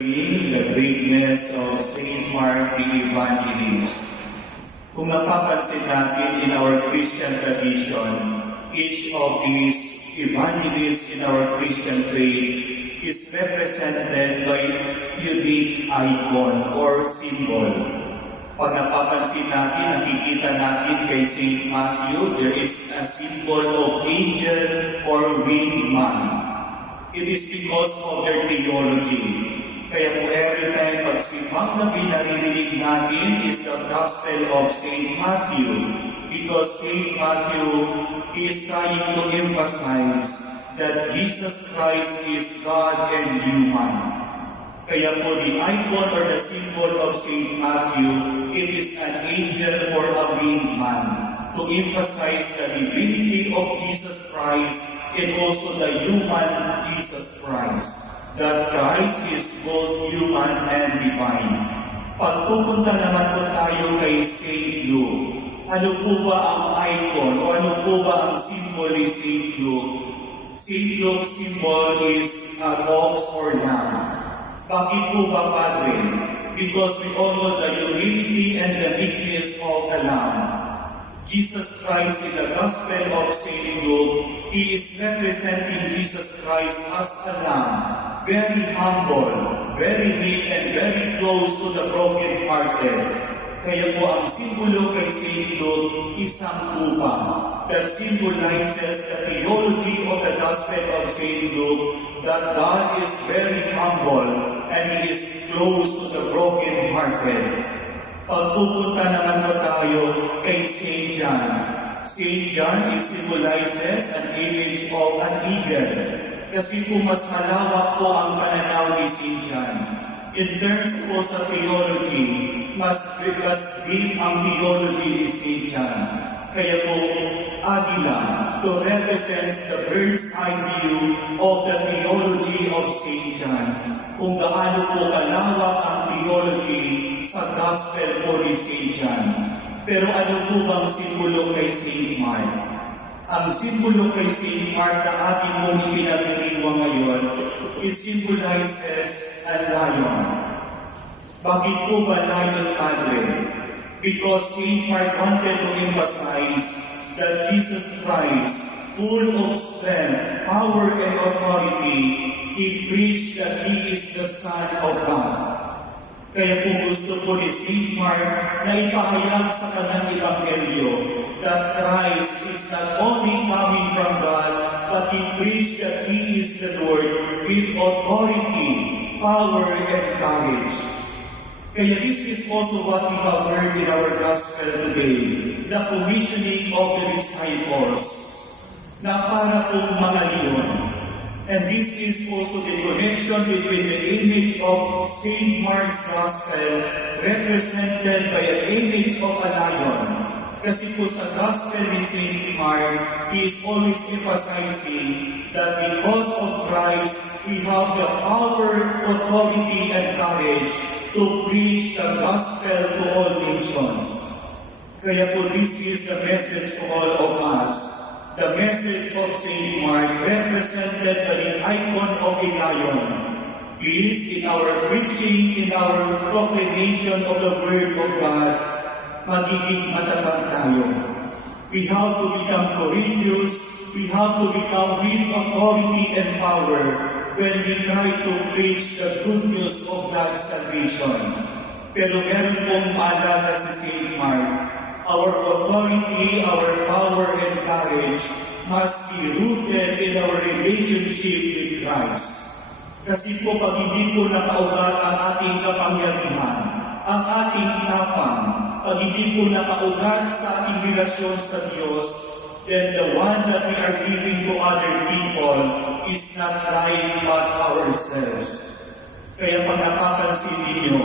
The greatness of Saint Mark the Evangelist. Kung napapansin natin in our Christian tradition, each of these evangelists in our Christian faith is represented by unique icon or symbol. Pag napapansin natin, nakikita natin kay Saint Matthew, there is a symbol of angel or winged man. It is because of their theology. Kaya po every time pag simbang na pinaririnig natin is the Gospel of St. Matthew, because St. Matthew is trying to emphasize that Jesus Christ is God and human. Kaya po the icon or the symbol of St. Matthew, it is an angel or a winged man to emphasize the divinity of Jesus Christ and also the human Jesus Christ. That Christ is both human and divine. Pagpupunta naman po tayo kay St. Luke. Ano po ba ang icon o ano po ba ang symbol ni St. Luke? St. Luke's symbol is a ox or lamb. Bakit po ba, Padre? Because we all know the humility and the meekness of the lamb. Jesus Christ in the Gospel of St. Luke, He is representing Jesus Christ as a lamb, very humble, very meek, and very close to the broken-hearted. Kaya po ang simbolo kay St. Luke is ang tupa that symbolizes the theology of the Gospel of St. Luke, that God is very humble and He is close to the broken-hearted. Pagpupunta naman po tayo kay St. John. St. John symbolizes an image of an eagle. Kasi po mas malawak po ang pananaw ni St. John. In terms po sa theology, mas deep ang theology ni St. John. Kaya po, agila to represents the bird's eye view of the theology of St. John. Kung gaano po kalawak ang theology sa Gospel po ni St. John. Pero ano po bang simbolo kay St. Mark? Ang simbolo kay St. Mark na ating mong ipinagdiriwang ngayon, it symbolizes a lion. Bakit po ba lion, Padre? Because St. Mark wanted to emphasize that Jesus Christ, full of strength, power, and authority, He preached that He is the Son of God. Kaya po gusto po ni St. Mark na ipahayag sa kanyang ebanghelyo that Christ is not only coming from God, but He preached that He is the Lord with authority, power, and courage. Kaya this is also what we have heard in our gospel today, the commissioning of the disciples, na para pong mga leon. And this is also the connection between the image of St. Mark's Gospel represented by an image of a lion. Kasi po sa Gospel ni St. Mark, he is always emphasizing that because of Christ, we have the power, authority, and courage to preach the Gospel to all nations. Kaya po this is the message to all of us. The message of St. Mark represented by the icon of a lion. Please, in our preaching, in our proclamation of the Word of God, magiging matatag tayo. We have to become courageous, we have to become with authority and power when we try to preach the good news of God's salvation. Pero meron pong maalala si St. Mark. Our authority, our power, and courage must be rooted in our relationship with Christ. Kasi po pag hindi po nakaugat ang ating kapangyarihan, ang ating tapang, pag hindi po nakaugat sa ating relasyon sa Diyos, then the one that we are giving to other people is not life but ourselves. Kaya pag napapansin ninyo,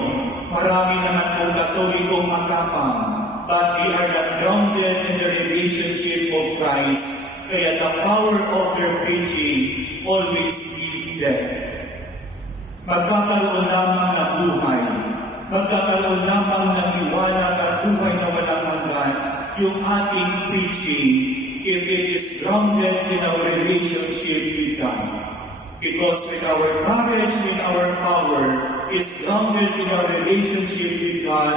marami naman pong Katolikong matapang, but they are not grounded in the relationship of Christ. Kaya the power of their preaching always gives death. Magkakaroon lamang ng buhay, magkakaroon lamang ng liwanag at buhay na walang hanggan yung ating preaching if it is grounded in our relationship with God. Because with our courage, with our power, is grounded in our relationship with God,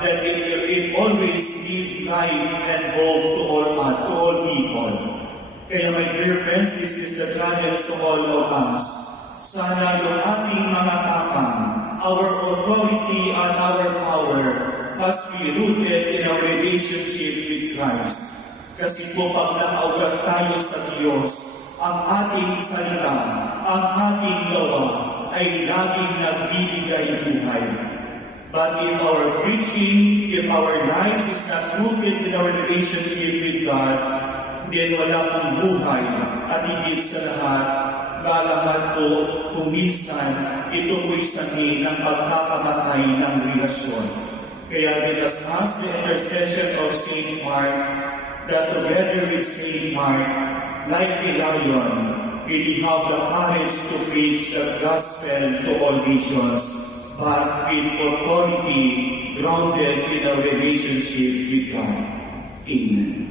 that it always gives life and hope to all people. Kaya my dear friends, this is the challenge to all of us. Sana yung ating mga tapang, our authority and our power must be rooted in our relationship with Christ. Kasi po pag nakaugat tayo sa Diyos, ang ating salita, ang ating gawa ay laging nagbibigay buhay. But if our preaching, if our lives is not rooted in our relationship with God, then wala pong buhay at higit sa lahat po kumisan, ito po'y sanhi ng pagkakamatay ng relasyon. Kaya let us ask the intercession of Saint Mark that together with Saint Mark, like a lion, we have the courage to preach the gospel to all nations, but with authority grounded in our relationship with God. Amen.